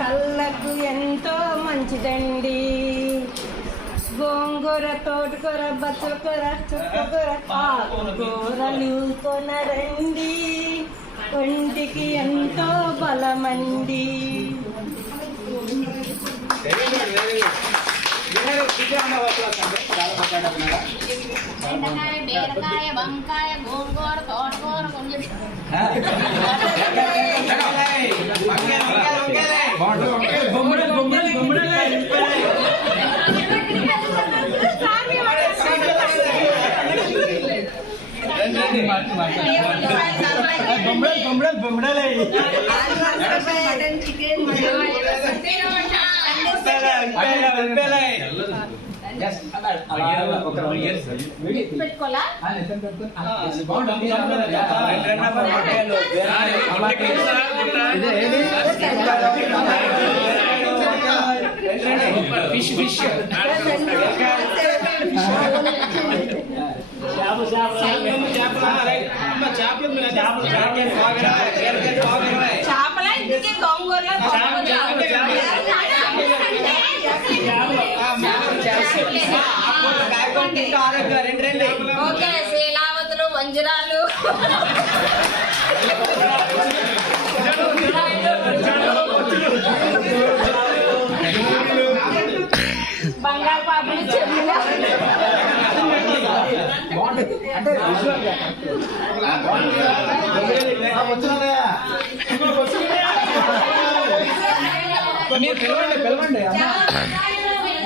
కళ్ళకు ఎంతో మంచిదండి. గోంగూర తోటకూర బచ్చకూర చుక్కకూర కూరలు కొనరండి ఒంటికి ఎంతో బలమండి. बेरकाय बंकाय गोल गोल तोड़ गोल कुंज बम्बड़े बम्बड़े बम्बड़े बम्बड़े बम्बड़े बम्बड़े चिकन పెట్టుకోవాలా ఫిష్ ఫిష్ చేపల ఇంటికి గోంగూర ఓకే శీలావతులు చెప్పులు మీరు పిలవండి పిలవండి. ఎవరమ్మా నన్ను పిలిచారు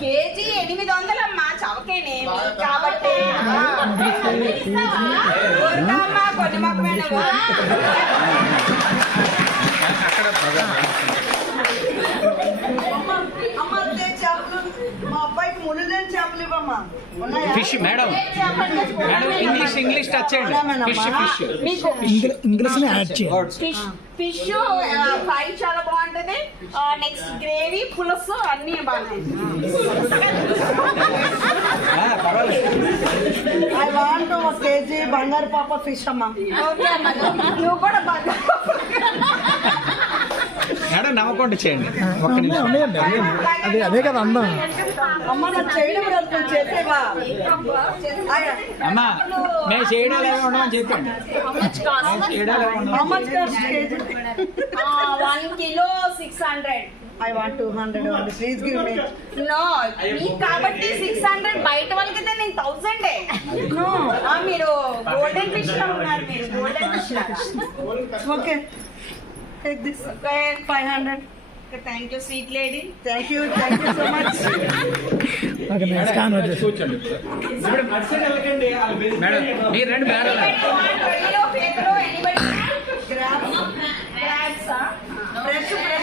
కేజీ ఎనిమిది వందలమ్మా చవకేనేమి కాబట్టి ఊరుకోమ్మా, కొన్ని మొక్కమేనవ్వా. Fish madam madam English English touch చేయండి. ఫిష్ ఫిష్ మీకు ఇంగ్లీష్ని యాడ్ చేయాలి ఫిష్ ఫిష్ ఫ్రై చాలా బాగుంటది. నెక్స్ట్ గ్రేవీ పులుసు అన్ని బాగున్నాయి. ఐ వాంట్ ఒక కేజీ బంగారు పాప ఫిష్ అమ్మా. ఓకే అమ్మా నువ్వు కూడా బాగా మేడం నమ్మకుండా చేయండి. ఒక్క నిమిషం. అదే అదే కదా అందం అమ్మ చేయడం మేము చేయడాలు ఏమి ఉండమని చెప్పండి. One kilo six hundred I want two hundred please give me no మీకు కాబట్టి సిక్స్ హండ్రెడ్ బయట వాళ్ళకైతే నేను థౌసండ్ నో మీరు గోల్డెన్ ఫిష్లో ఉన్నారు మీరు golden fish okay Take this. Well, 500. thank you sweet lady thank you thank you so much okay scan ho jaise madam thank you sweet lady thank you thank you so much మీరు